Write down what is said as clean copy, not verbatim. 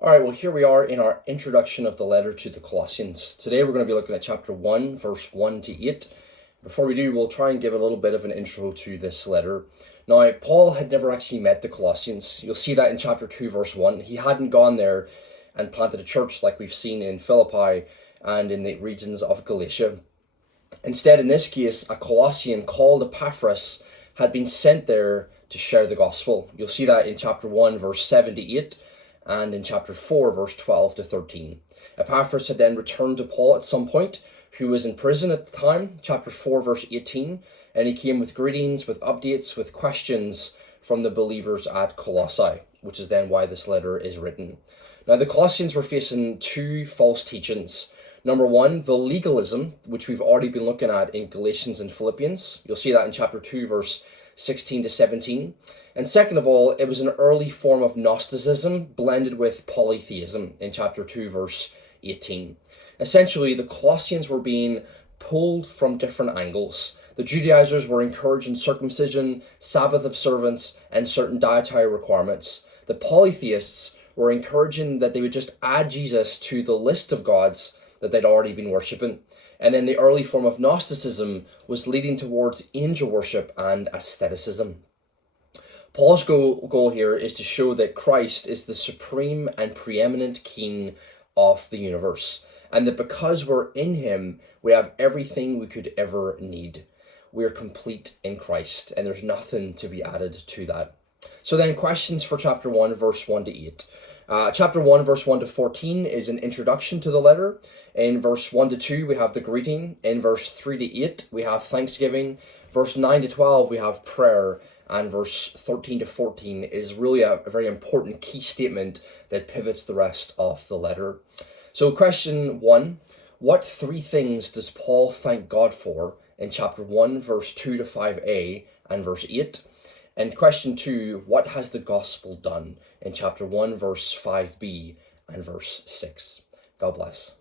All right, well, here we are in our introduction of the letter to the Colossians. Today we're going to be looking at chapter 1, verse 1 to 8. Before we do, we'll try and give a little bit of an intro to this letter. Now, Paul had never actually met the Colossians. You'll see that in chapter 2, verse 1. He hadn't gone there and planted a church like we've seen in Philippi and in the regions of Galatia. Instead, in this case, a Colossian called Epaphras had been sent there to share the gospel. You'll see that in chapter 1, verse 7 to 8. And in chapter 4, verse 12 to 13. Epaphras had then returned to Paul at some point, who was in prison at the time, chapter 4, verse 18, and he came with greetings, with updates, with questions from the believers at Colossae, which is then why this letter is written. Now, the Colossians were facing two false teachings. Number one, the legalism, which we've already been looking at in Galatians and Philippians. You'll see that in chapter 2, verse 16 to 17. And second of all, it was an early form of Gnosticism blended with Polytheism in chapter 2, verse 18. Essentially, the Colossians were being pulled from different angles. The Judaisers were encouraging circumcision, Sabbath observance, and certain dietary requirements. The Polytheists were encouraging that they would just add Jesus to the list of gods that they'd already been worshipping. And then the early form of Gnosticism was leading towards angel worship and asceticism. Paul's goal here is to show that Christ is the supreme and preeminent king of the universe, and that because we're in him, we have everything we could ever need. We are complete in Christ, and there's nothing to be added to that. So then, questions for chapter 1, verse 1 to 8. Chapter 1, verse 1 to 14 is an introduction to the letter. In verse 1 to 2, we have the greeting. In verse 3 to 8, we have thanksgiving. Verse 9 to 12, we have prayer. And verse 13 to 14 is really a very important key statement that pivots the rest of the letter. So question 1, what three things does Paul thank God for in chapter 1, verse 2 to 5a and verse 8? And question 2, what has the gospel done in chapter 1, verse 5b and verse 6? God bless.